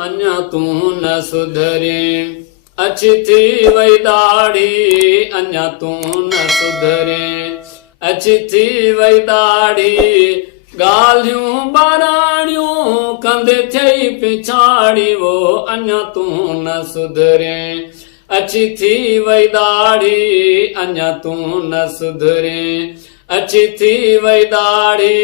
अञा तू न सुधरे। अची थी वई दाढ़ी अञा तू न सुधरे। अची थी वई दाढ़ी ॻाल्हियूं ॿाराणियूं कंदे थई पिछाड़ी वो अञा तू न सुधरे। अची थी वई दाढ़ी अञा तू न सुधरे। अची थी वई दाढ़ी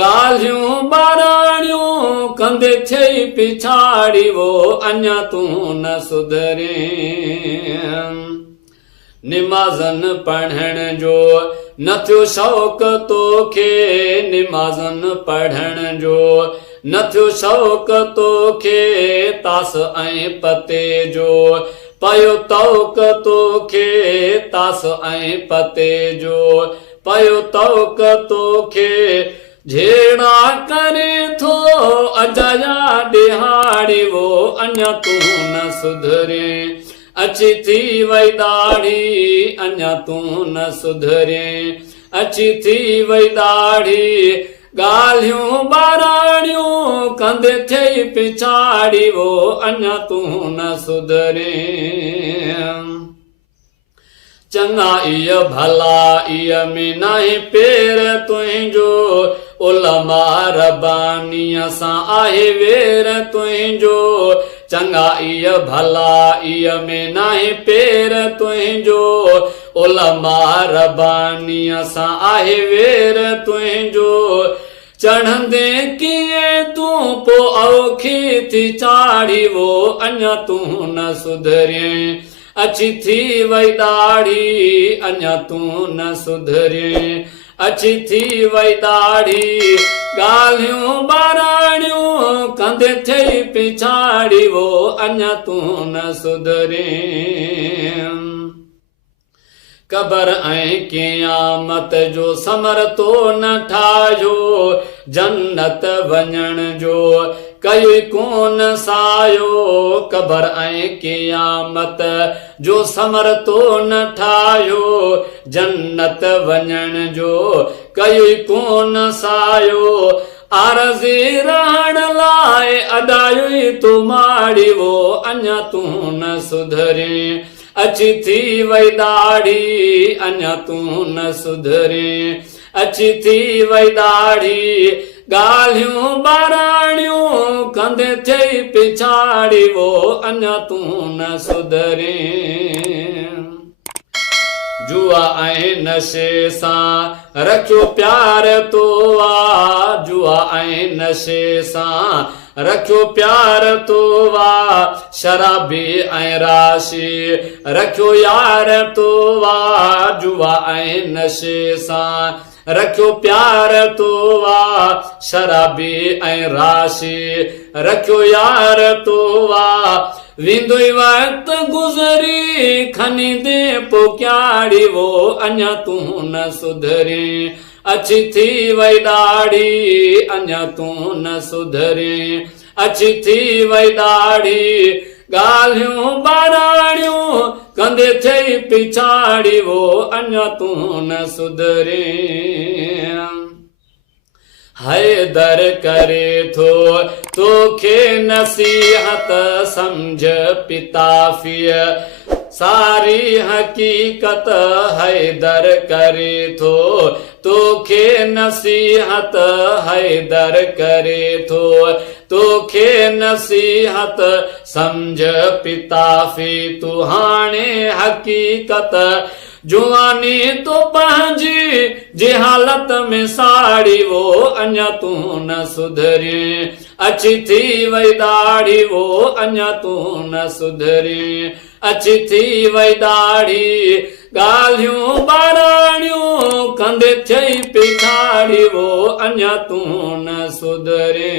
ॻाल्हियूं ॿाराणियूं कंदे थई पिछाड़ी वो अञा तू न सुधरे। निमाज़न पढ़ण जो न थियो शौक़ तोखे। निमाज़न पढ़ण जो न थियो शौक़ तोखे। तास ऐं पते जो पयो तौक तोखे। तास ऐं पते जो पयो तौक तोखे। झेड़ा करे थो अजाया ॾिहाड़ी वो अञा तू न सुधरे। अची थी वई दाढ़ी अञा तू न सुधरे। अची थी वई दाढ़ी ॻाल्हियूं ॿाराणियूं कंदे थई पिछाड़ी वो अञा तू न सुधरे। चङा इह भला इह में नाहे पेर तुंहिंजो। उलमा रबानीअ सां आहे वेर तुंहिंजो। चङा इह भला इह में नाहे पेर तुंहिंजो। उलमा रबानीअ सां आहे वेर तुंहिंजो। चढ़ंदे कीअं तूं पो औखी थी चाढ़ी वो अञा तू न सुधरे। अची थी वई दाढ़ी अञा तू न सुधरे। अची थी वई दाढ़ी ॻाल्हियूं ॿाराणियूं कंदे थई पिछाड़ी वो अञा तू न सुधरे। क़बर ऐं क़यामत जो समर तो न ठाहियो। जन्नत वञण जो कई कोन सायो। क़बर ऐं क़यामत जो समर तो न ठाहियो। जन्नत वञण जो कई कोन सायो। आरज़ी रहण लाइ अदाई तू माड़ी वो अञा तू न सुधरे। अची थी वई दाढ़ी अञा तू न सुधरे। अची थी वई दाढ़ी ॻाल्हियूं ॿाराणियूं कंदे थई पिछाड़ी वो अञा तू न सुधरे। जुआ ऐं नशे सां रखियो प्यार तो आ। जुआ ऐं नशे सां रखियो प्यार तो आ। शराबी ऐं राशी रखियो यार तो आ। जुआ ऐं नशे सां रखियो प्यार तो आ। शराबी ऐं राशी रखियो यार तो आ। वेंदो वक्त गुज़री खनी दे पोक्याड़ी वो अञा तू न सुधरे। अची थी वई दाढ़ी अञा तू न सुधरे। अची थी वई दाढ़ी ॻाल्हियूं ॿाराणियूं कंदे थई पिछाड़ी वो अञा तू न सुधरे। हैदर करे थो तोखे नसीहत समझ पिताफीअ सारी हकीकत। हैदर करे थो तोखे नसीहत। हैदर करे थो तोखे नसीहत समझ पिताफी तू हाणे हकीकत। जुआनी तो पंहिंजी जहालत में साड़ी वो अञा तू न सुधरे। अची थी वई दाढ़ी वो अञा तू न सुधरे। अची थी वई दाढ़ी ॻाल्हियूं ॿाराणियूं कंदे थई पिछाड़ी वो अञा तू न सुधरे।